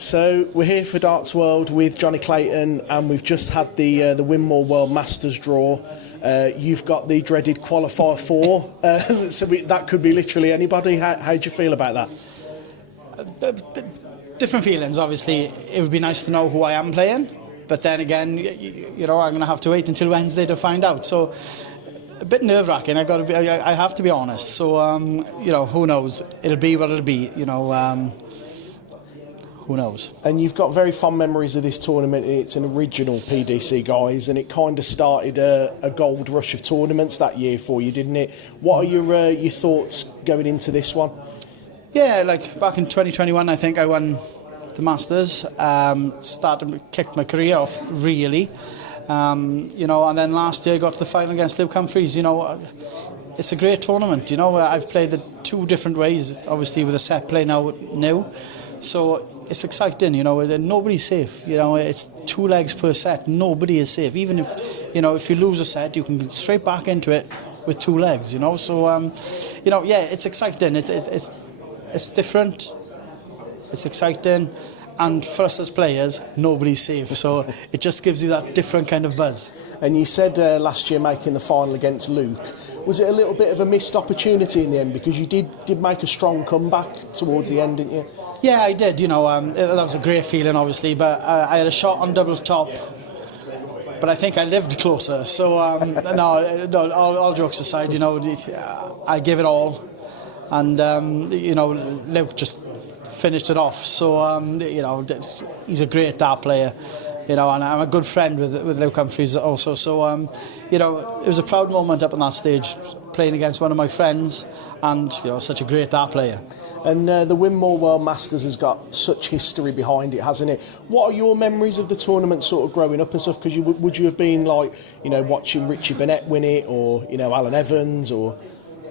So we're here for Darts World with Jonny Clayton, and we've just had the Winmau World Masters draw. You've got the dreaded qualifier 4, so that could be literally anybody. How do you feel about that? Different feelings, obviously. It would be nice to know who I am playing, but then again, you know, I'm going to have to wait until Wednesday to find out. So a bit nerve-wracking. I have to be honest. So you know, who knows? It'll be what it'll be. You know. Who knows? And you've got very fond memories of this tournament. It's an original PDC, guys, and it kind of started a gold rush of tournaments that year for you, didn't it? What are your thoughts going into this one? Yeah, like back in 2021, I think I won the Masters. Kicked my career off, really. You know, and then last year I got to the final against Luke Humphries. You know, it's a great tournament. You know, I've played the 2 different ways, obviously with a set play now. So it's exciting, you know, nobody's safe. You know, it's 2 legs per set, nobody is safe. Even if, you know, if you lose a set, you can get straight back into it with 2 legs, you know. So, you know, yeah, it's exciting, it's different, it's exciting, and for us as players, nobody's safe. So it just gives you that different kind of buzz. And you said last year making the final against Luke, was it a little bit of a missed opportunity in the end? Because you did make a strong comeback towards the end, didn't you? Yeah, I did. You know, that was a great feeling, obviously. But I had a shot on double top, but I think I lived closer. So no, all jokes aside, you know, I gave it all, and you know, Luke just finished it off. So you know, he's a great dart player. You know, and I'm a good friend with Luke Humphries also. So, you know, it was a proud moment up on that stage, playing against one of my friends, and you know, such a great dart player. And the Winmau World Masters has got such history behind it, hasn't it? What are your memories of the tournament, sort of growing up and stuff? Because would you have been like, you know, watching Richie Burnett win it, or you know, Alan Evans, or?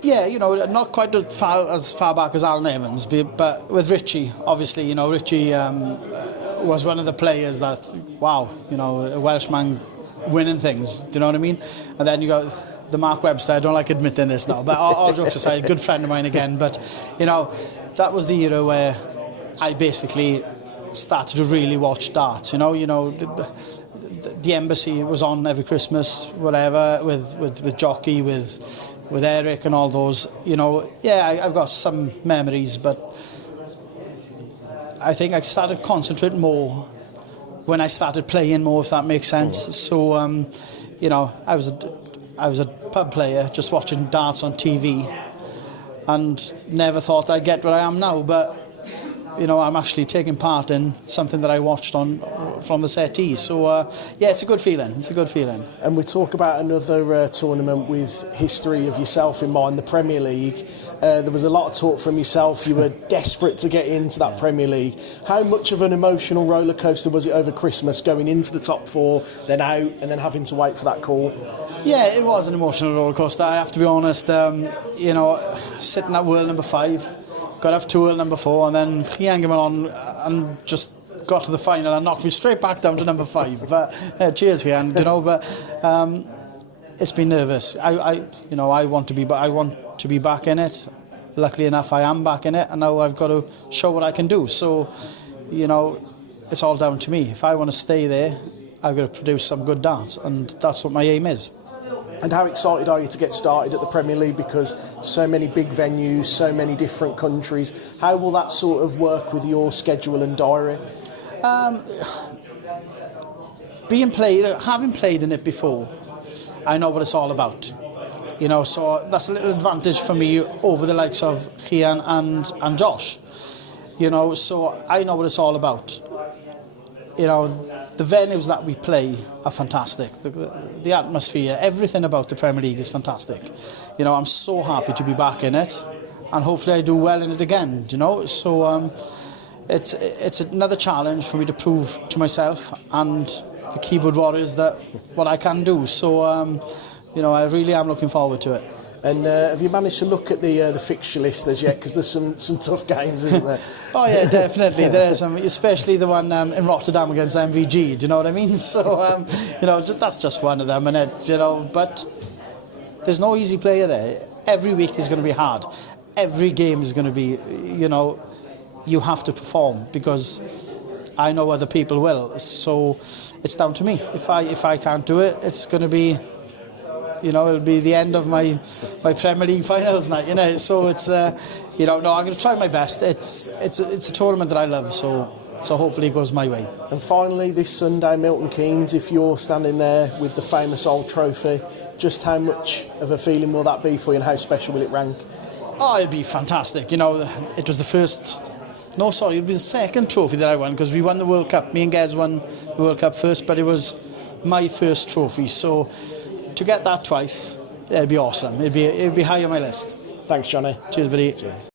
Yeah, you know, not quite as far back as Alan Evans, but with Richie, obviously, you know, Richie was one of the players that, wow, you know, a Welshman winning things, do you know what I mean? And then you got the Mark Webster. I don't like admitting this now, but all jokes aside, good friend of mine again. But, you know, that was the era where I basically started to really watch darts, you know, the Embassy was on every Christmas, whatever, with Jockey, with Eric and all those, you know. Yeah, I've got some memories, but I think I started concentrating more when I started playing more, if that makes sense. So, you know, I was a pub player, just watching darts on TV, and never thought I'd get where I am now. But you know, I'm actually taking part in something that I watched from the settee. So yeah, it's a good feeling. It's a good feeling. And we talk about another tournament with history of yourself in mind, the Premier League. There was a lot of talk from yourself. You were desperate to get into that Premier League. How much of an emotional roller coaster was it over Christmas, going into the top 4, then out, and then having to wait for that call? Yeah, it was an emotional roller coaster, I have to be honest. You know, sitting at world number 5, got up to world number 4, and then he came on and just got to the final and knocked me straight back down to number 5. But cheers, Ian. You know, but it's been nervous. You know, I want to be back in it. Luckily enough, I am back in it, and now I've got to show what I can do. So, you know, it's all down to me. If I want to stay there, I've got to produce some good darts, and that's what my aim is. And how excited are you to get started at the Premier League? Because so many big venues, so many different countries. How will that sort of work with your schedule and diary? Having played in it before, I know what it's all about. You know, so that's a little advantage for me over the likes of Ian and Josh. You know, so I know what it's all about. You know, the venues that we play are fantastic. The atmosphere, everything about the Premier League is fantastic. You know, I'm so happy to be back in it, and hopefully I do well in it again. You know, so it's another challenge for me to prove to myself and the keyboard warriors that what I can do. So you know, I really am looking forward to it. And have you managed to look at the fixture list as yet? Because there's some tough games, isn't there? Oh yeah, definitely. There is some, especially the one in Rotterdam against MVG. Do you know what I mean? So you know, that's just one of them, and it, you know. But there's no easy player there. Every week is going to be hard. Every game is going to be, you know, you have to perform, because I know other people will. So it's down to me. If I can't do it, it's going to be, it'll be the end of my Premier League finals night, So it's, no, I'm going to try my best. It's a tournament that I love, so hopefully it goes my way. And finally, this Sunday, Milton Keynes, if you're standing there with the famous old trophy, just how much of a feeling will that be for you, and how special will it rank? Oh, it'll be fantastic. It was it'll be the second trophy that I won, because we won the World Cup. Me and Gez won the World Cup first, but it was my first trophy. So to get that twice, it'd be awesome. It'd be high on my list. Thanks, Jonny. Cheers, buddy. Cheers.